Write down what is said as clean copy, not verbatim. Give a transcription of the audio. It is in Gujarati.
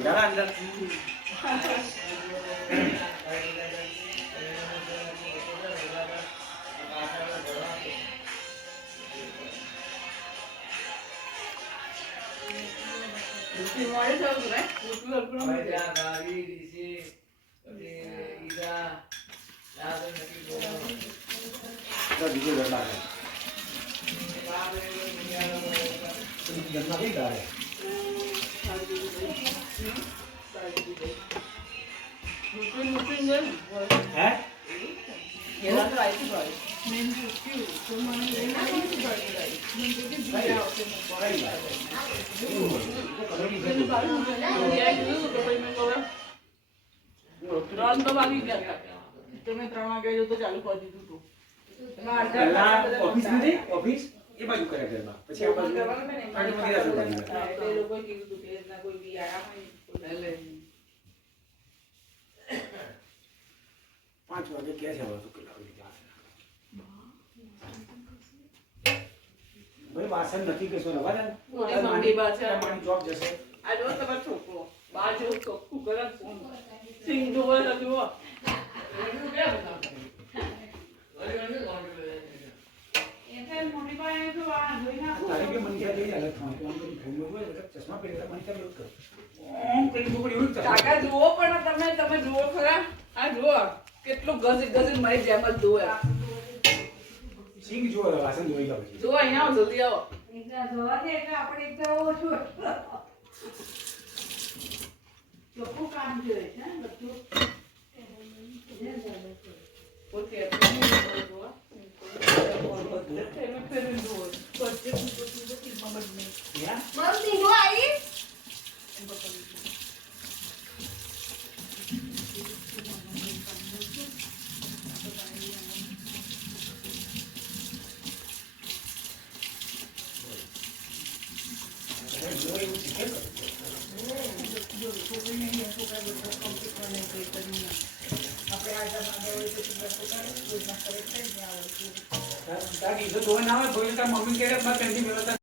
જરા અંદર મોડે થયું ને ઉઠવું ગાવી રીસે ઈદા યાદ નથી બોલાવો તો બીજો ડરલા છે ડરલા કઈ ગારે હે એલા તો આઈ ભાઈ મેન ઉઠ્યું તો મને લઈને આવી હતી ભાઈ મને તો બીજા આવશે મને પડાઈ ત્રણ તો વાગી ગયા તમે 3 વાગે જો તો ચાલુ કરી દીધું તું ઓફિસ નથી ઓફિસ એ બાજુ કરે ઘરમાં પછી આ બાજુ એ લોકો કીધું તું કે ના કોઈ બી આયા હોય એટલે 5 વાગે કે છે હવે તો કેટલા વાગે જશે ભાઈ વાસણ નથી કેસો રવા દે ઓલી મંડી બા છે મારી જોબ જશે આ જો તમારો છોકરો બા જો ચોખ્ખું કરે ફોન સિંગ ડોલ લગ્યો તારે કે મને ક્યાં જઈને હાલત થાય તો આમ કરી ભૂલ હોય એટલે ચશ્મા પહેરેલા મને ક્યાં એવું કર ઓમ કરી બોકડી એવું ચાલે કાકા જુઓ પણ તમે જુઓ ખરા આ જુઓ કેટલું ગજ મારી જેમ જ જુઓ સિંગ જો વાસણ ધોઈ ગયા પછી જુઓ અહીંયા આવો જલ્દી આવો એકલા જોવા દે એટલે આપણે એક તો ઓછું ચોખ્ખું કામ જોઈએ છે ને બધું ઓકે તમે જુઓ તમે ફેરવી જુઓ પછી મમ્મી યા મમ્મી નો આવી તારી જો ધોઈ ના હોય ધોઈ તાર મમ્મી કે બાદ પેન્સિલ